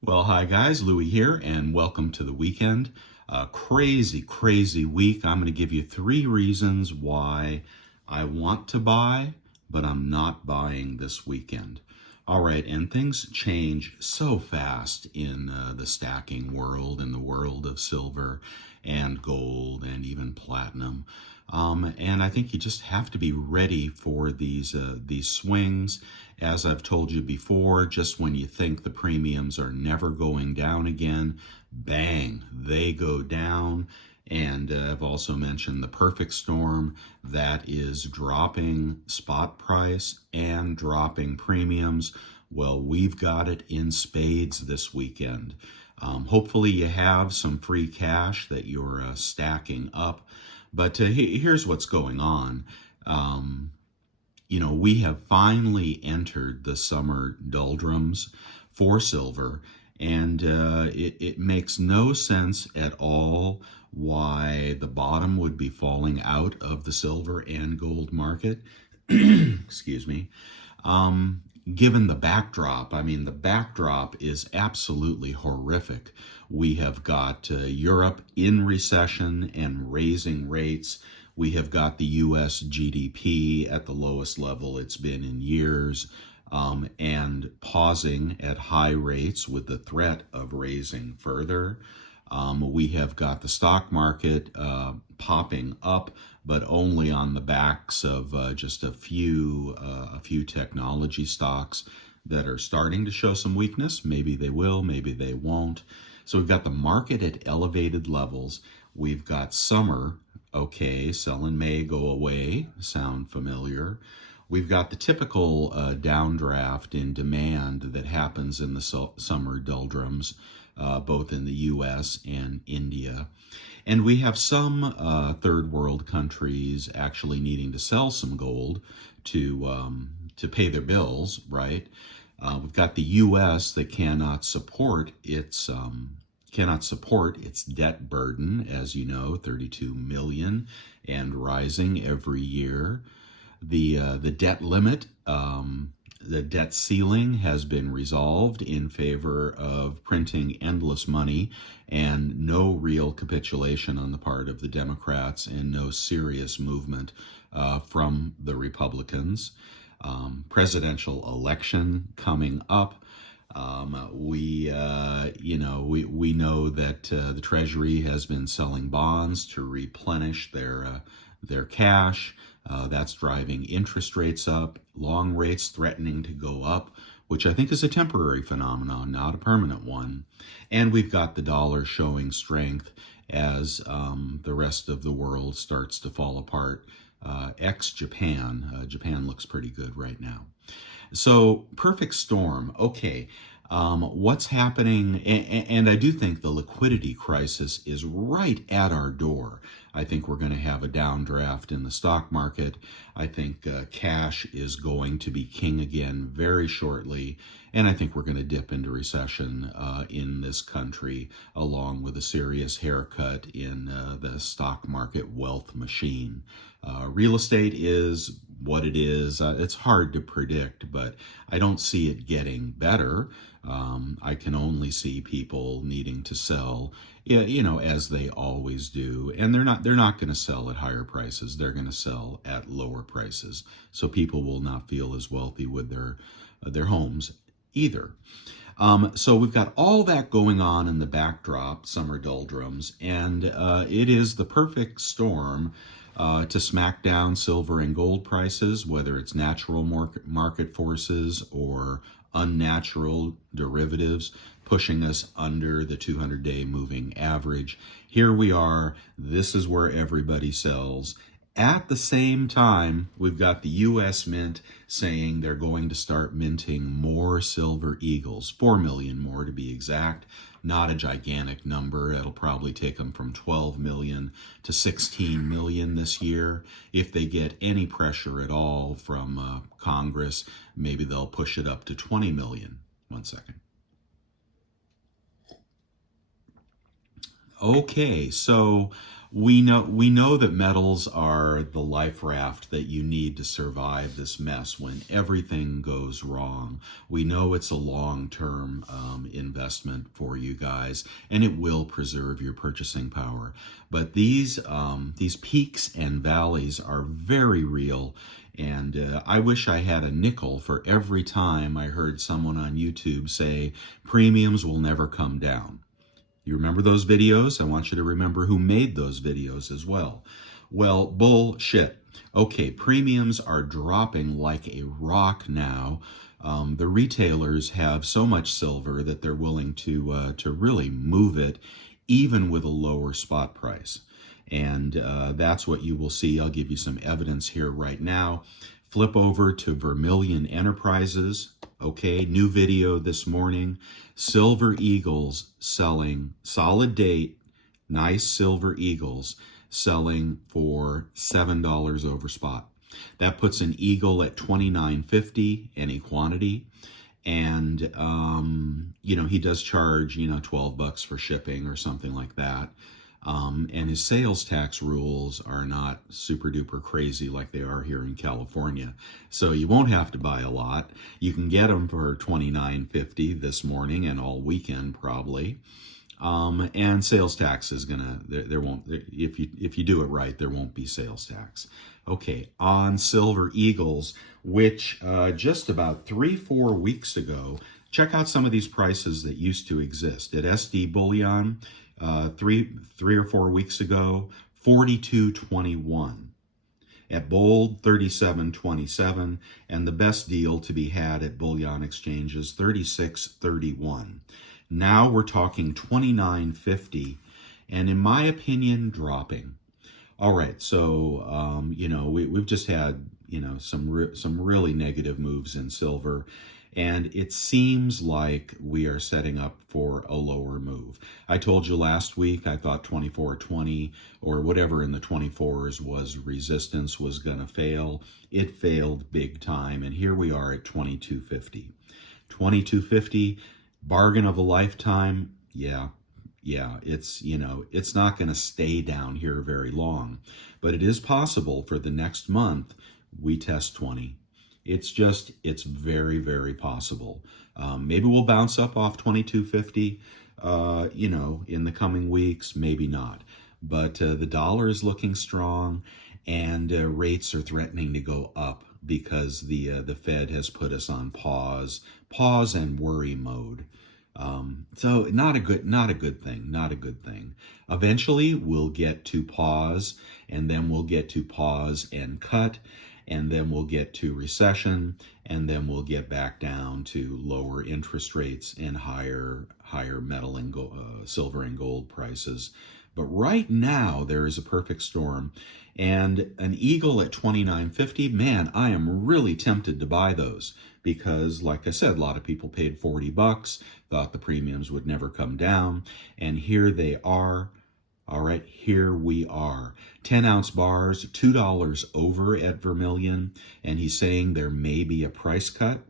Well, hi guys, Louie here, and welcome to the weekend. Crazy, crazy week. I'm going to give you three reasons why I want to buy, but I'm not buying this weekend. All right, and things change so fast in the stacking world, in the world of silver and gold and even platinum. And I think you just have to be ready for these swings. As I've told you before, just when you think the premiums are never going down again, bang, they go down. And I've also mentioned the perfect storm that is dropping spot price and dropping premiums. Well, we've got it in spades this weekend. Hopefully, you have some free cash that you're stacking up. But here's what's going on. Um, we have finally entered the summer doldrums for silver, and it makes no sense at all why the bottom would be falling out of the silver and gold market. Excuse me. Um, Given the backdrop, I mean, the backdrop is absolutely horrific. We have got Europe in recession and raising rates. We have got the US GDP at the lowest level it's been in years, and pausing at high rates with the threat of raising further. We have got the stock market popping up, but only on the backs of just a few technology stocks that are starting to show some weakness. Maybe they will, maybe they won't. So we've got the market at elevated levels. We've got summer. Okay, sell in May, go away. Sound familiar? We've got the typical downdraft in demand that happens in the summer doldrums, both in the US and India. And we have some third world countries actually needing to sell some gold to pay their bills, right? We've got the U.S. that cannot support its debt burden, as you know, 32 million and rising every year. The debt limit, the debt ceiling has been resolved in favor of printing endless money, and no real capitulation on the part of the Democrats and no serious movement from the Republicans. Presidential election coming up. We know that the Treasury has been selling bonds to replenish their cash. That's driving interest rates up, long rates threatening to go up, which I think is a temporary phenomenon, not a permanent one. And we've got the dollar showing strength as the rest of the world starts to fall apart. Ex-Japan, Japan looks pretty good right now. So, perfect storm. Okay. What's happening? And I do think the liquidity crisis is right at our door. I think we're going to have a downdraft in the stock market. I think cash is going to be king again very shortly. And I think we're going to dip into recession in this country, along with a serious haircut in the stock market wealth machine. Real estate is what it is. It's hard to predict, but I don't see it getting better. I can only see people needing to sell, as they always do, and they're not going to sell at higher prices. They're going to sell at lower prices, so people will not feel as wealthy with their homes either. So we've got all that going on in the backdrop, summer doldrums, and it is the perfect storm to smack down silver and gold prices, whether it's natural market forces or unnatural derivatives pushing us under the 200-day moving average. Here we are. This is where everybody sells. At the same time, we've got the U.S. Mint saying they're going to start minting more silver eagles, 4 million more to be exact. Not a gigantic number. It'll probably take them from 12 million to 16 million this year. If they get any pressure at all from Congress, maybe they'll push it up to 20 million. One second. Okay, so We know that metals are the life raft that you need to survive this mess when everything goes wrong. We know it's a long-term investment for you guys, and it will preserve your purchasing power. But these peaks and valleys are very real, and I wish I had a nickel for every time I heard someone on YouTube say premiums will never come down. You remember those videos? I want you to remember who made those videos as well. Well, bullshit. Okay, premiums are dropping like a rock now. The retailers have so much silver that they're willing to really move it, even with a lower spot price. And that's what you will see. I'll give you some evidence here right now. Flip over to Vermilion Enterprises. Okay, new video this morning. Silver Eagles selling, solid date, nice Silver Eagles selling for $7 over spot. That puts an Eagle at $29.50 any quantity. And, he does charge, $12 for shipping or something like that. And his sales tax rules are not super duper crazy like they are here in California. So you won't have to buy a lot. You can get them for $29.50 this morning and all weekend probably. And sales tax is there won't, if you do it right, there won't be sales tax. Okay, on Silver Eagles, which just about 3-4 weeks ago, check out some of these prices that used to exist. At SD Bullion, 3 or 4 weeks ago, 42.21. At Bold, 37.27, and the best deal to be had at Bullion Exchanges, 36.31. Now we're talking 29.50, and in my opinion, dropping. All right, so we've just had some really negative moves in silver, and it seems like we are setting up for a lower move. I told you last week I thought 24.20 or whatever in the 24s was resistance was going to fail. It failed big time, and here we are at 22.50. 22.50, bargain of a lifetime. Yeah, it's not going to stay down here very long, but it is possible for the next month we test 20. It's very, very possible. Maybe we'll bounce up off 22.50, in the coming weeks, maybe not. But the dollar is looking strong, and rates are threatening to go up because the Fed has put us on pause and worry mode. So not a good thing. Eventually we'll get to pause, and then we'll get to pause and cut, and then we'll get to recession, and then we'll get back down to lower interest rates and higher metal and silver and gold prices. But right now there is a perfect storm, and an Eagle at 29.50, man, I am really tempted to buy those because, like I said, a lot of people paid $40, thought the premiums would never come down, and here they are. All right, here we are. 10-ounce bars, $2 over at Vermilion, and he's saying there may be a price cut.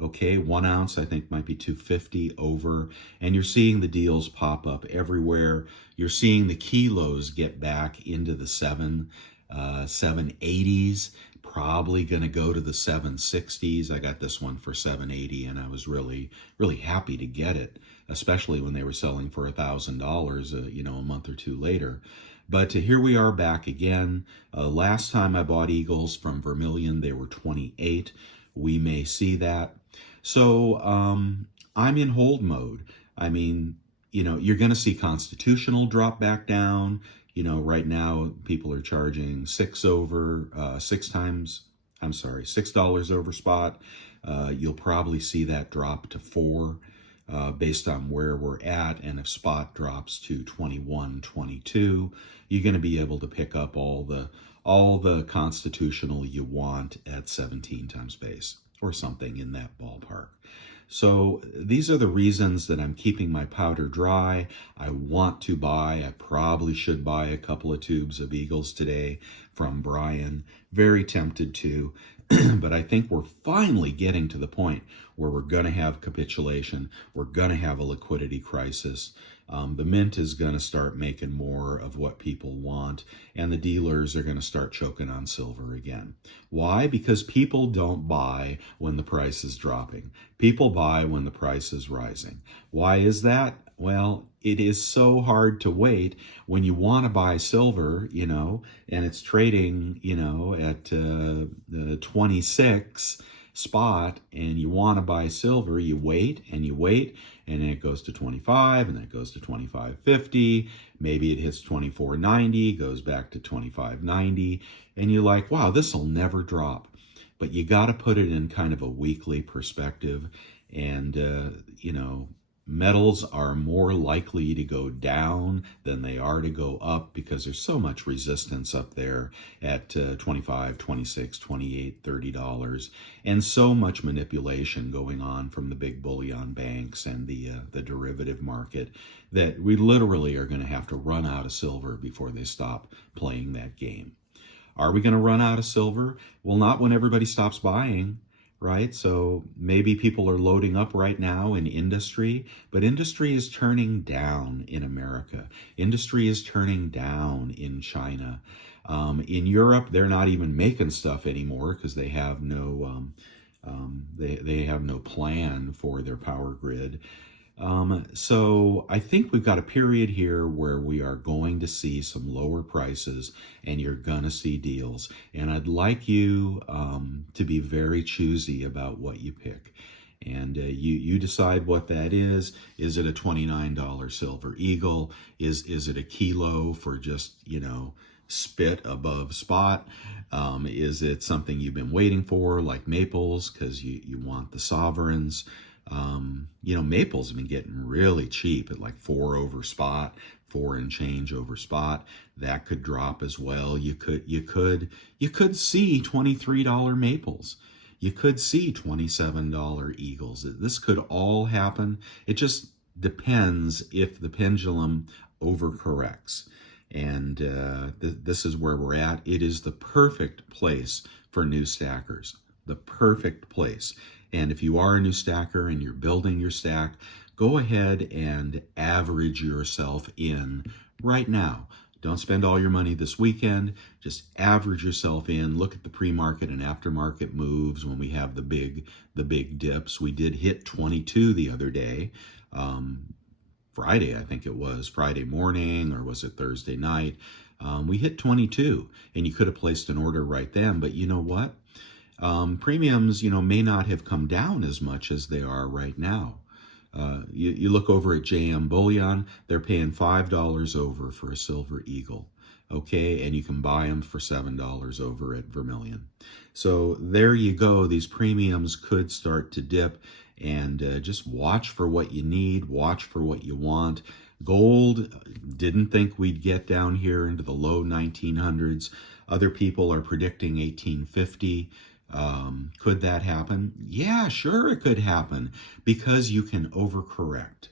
Okay, 1 ounce I think might be $2.50 over, and you're seeing the deals pop up everywhere. You're seeing the kilos get back into the 780s, probably going to go to the 760s. I got this one for 780, and I was really, really happy to get it, especially when they were selling for $1,000, a month or two later. But here we are back again. Last time I bought Eagles from Vermilion, they were 28. We may see that. So I'm in hold mode. I mean, you're going to see Constitutional drop back down. Right now people are charging $6 over spot. You'll probably see that drop to $4 based on where we're at. And if spot drops to 21, 22, you're going to be able to pick up all the Constitutional you want at 17 times base or something in that ballpark. So these are the reasons that I'm keeping my powder dry. I want to buy. I probably should buy a couple of tubes of Eagles today from Brian. Very tempted to. But I think we're finally getting to the point where we're going to have capitulation. We're going to have a liquidity crisis. The mint is going to start making more of what people want, and the dealers are going to start choking on silver again. Why? Because people don't buy when the price is dropping. People buy when the price is rising. Why is that? Well, it is so hard to wait when you want to buy silver, and it's trading, at the 26 spot, and you want to buy silver. You wait and you wait, and then it goes to 25, and then it goes to 25.50. Maybe it hits 24.90, goes back to 25.90, and you're like, wow, this will never drop. But you got to put it in kind of a weekly perspective, and metals are more likely to go down than they are to go up because there's so much resistance up there at $25, $26, $28, $30, and so much manipulation going on from the big bullion banks and the derivative market that we literally are going to have to run out of silver before they stop playing that game. Are we going to run out of silver? Well, not when everybody stops buying. Right? So maybe people are loading up right now in industry, but industry is turning down in America. Industry is turning down in China. In Europe, they're not even making stuff anymore because they have no they have no plan for their power grid. So I think we've got a period here where we are going to see some lower prices, and you're going to see deals. And I'd like you to be very choosy about what you pick. And you decide what that is. Is it a $29 Silver Eagle? Is it a kilo for just, spit above spot? Is it something you've been waiting for, like Maples, because you want the sovereigns? Maples have been getting really cheap at like 4 over spot, 4 and change over spot. That could drop as well. You could see $23 Maples. You could see $27 Eagles. This could all happen. It just depends if the pendulum overcorrects. And this is where we're at. It is the perfect place for new stackers. The perfect place. And if you are a new stacker and you're building your stack, go ahead and average yourself in right now. Don't spend all your money this weekend. Just average yourself in. Look at the pre-market and aftermarket moves when we have the big dips. We did hit 22 the other day. Friday, I think it was Friday morning, or was it Thursday night? We hit 22, and you could have placed an order right then. But you know what? Premiums, may not have come down as much as they are right now. You look over at JM Bullion, they're paying $5 over for a Silver Eagle, okay? And you can buy them for $7 over at Vermilion. So there you go. These premiums could start to dip, and just watch for what you need, watch for what you want. Gold, didn't think we'd get down here into the low 1900s. Other people are predicting 1850. Could that happen? Yeah, sure it could happen, because you can overcorrect.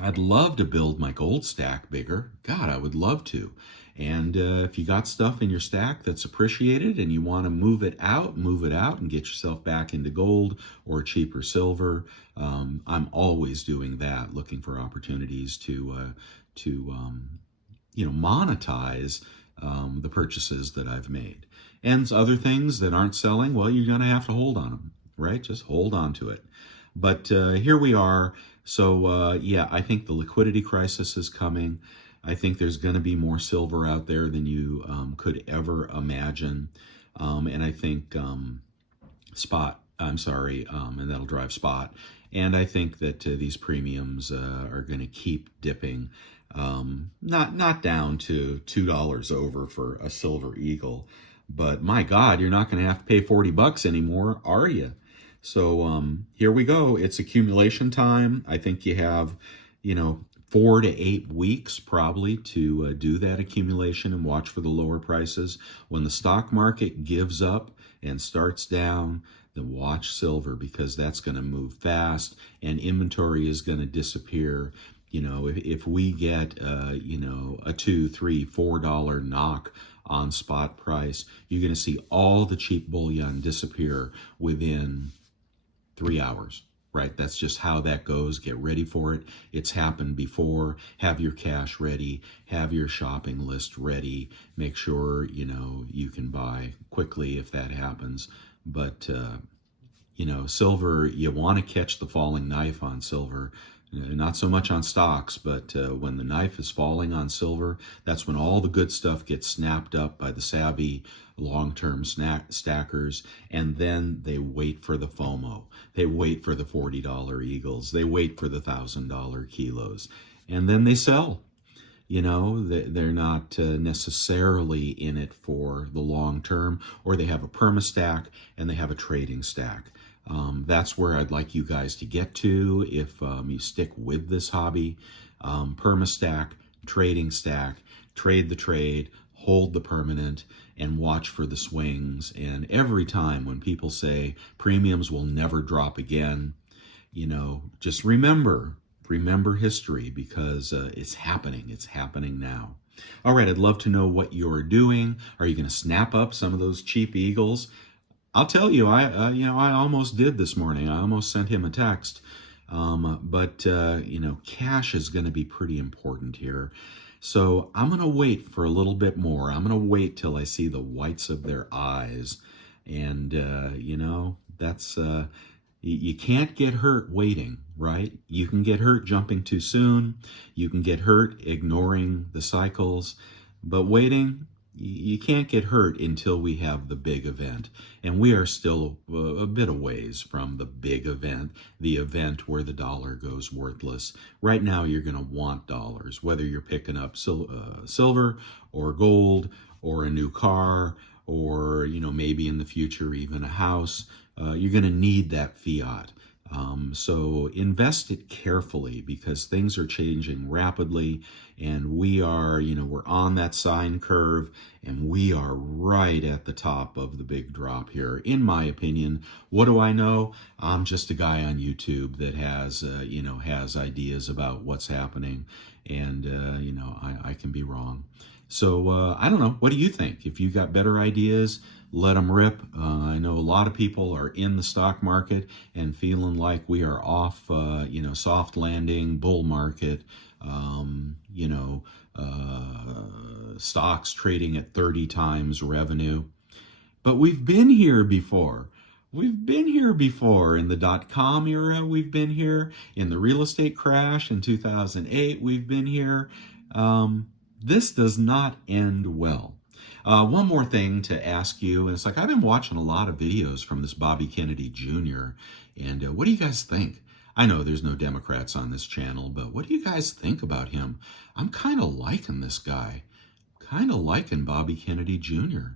I'd love to build my gold stack bigger. God, I would love to. And if you got stuff in your stack that's appreciated and you want to move it out and get yourself back into gold or cheaper silver, I'm always doing that, looking for opportunities to monetize the purchases that I've made. And other things that aren't selling, well, you're going to have to hold on them, right? Just hold on to it. But here we are. So, I think the liquidity crisis is coming. I think there's going to be more silver out there than you could ever imagine. And I think and that'll drive spot. And I think that these premiums are going to keep dipping. Not down to $2 over for a Silver Eagle, but my God, you're not going to have to pay $40 anymore, are you? So here we go. It's accumulation time. I think you have, 4 to 8 weeks probably to do that accumulation and watch for the lower prices. When the stock market gives up and starts down, then watch silver, because that's going to move fast and inventory is going to disappear. You know, if we get, you know, a $2, $3, $4 knock on spot price, you're going to see all the cheap bullion disappear within 3 hours, right? That's just how that goes. Get ready for it. It's happened before. Have your cash ready. Have your shopping list ready. Make sure, you know, you can buy quickly if that happens. But, you know, silver, you want to catch the falling knife on silver. Not so much on stocks, but when the knife is falling on silver, that's when all the good stuff gets snapped up by the savvy long-term stackers, and then they wait for the FOMO. They wait for the $40 eagles. They wait for the $1,000 kilos, and then they sell. You know, they're not necessarily in it for the long term, or they have a perma stack and they have a trading stack. That's where I'd like you guys to get to if you stick with this hobby. Perma stack, trading stack, trade the trade, hold the permanent, and watch for the swings. And every time when people say premiums will never drop again, you know, just remember history, because it's happening. It's happening now. All right, I'd love to know what you're doing. Are you going to snap up some of those cheap eagles? I'll tell you, I almost did this morning. I almost sent him a text. But you know, cash is going to be pretty important here. So I'm going to wait for a little bit more. I'm going to wait till I see the whites of their eyes. And, you know, that's, you can't get hurt waiting, right? You can get hurt jumping too soon. You can get hurt ignoring the cycles. But waiting, you can't get hurt until we have the big event. And we are still a bit of ways from the big event, the event where the dollar goes worthless. Right now, you're going to want dollars, whether you're picking up silver or gold or a new car, or, you know, maybe in the future, even a house. You're going to need that fiat. So invest it carefully, because things are changing rapidly, and we are, you know, we're on that sine curve, and we are right at the top of the big drop here, in my opinion. What do I know? I'm just a guy on YouTube that has, you know, has ideas about what's happening, and, you know, I can be wrong. So I don't know. What do you think? If you got better ideas, let them rip. I know a lot of people are in the stock market and feeling like we are off, you know, soft landing, bull market, you know, stocks trading at 30 times revenue. But we've been here before. We've been here before in the dot-com era. We've been here in the real estate crash in 2008. We've been here. This does not end well. One more thing to ask you, and it's like I've been watching a lot of videos from this Bobby Kennedy Jr., and what do you guys think? I know there's no Democrats on this channel, but what do you guys think about him? I'm kind of liking this guy, kind of liking Bobby Kennedy Jr.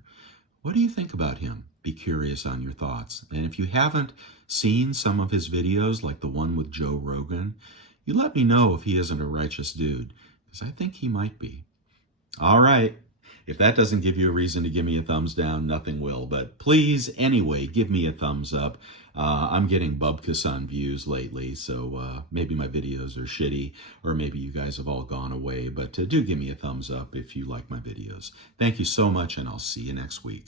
What do you think about him? Be curious on your thoughts. And if you haven't seen some of his videos, like the one with Joe Rogan, you let me know if he isn't a righteous dude, because I think he might be. All right. If that doesn't give you a reason to give me a thumbs down, nothing will. But please, anyway, give me a thumbs up. I'm getting bupkis on views lately, so maybe my videos are shitty, or maybe you guys have all gone away. But do give me a thumbs up if you like my videos. Thank you so much, and I'll see you next week.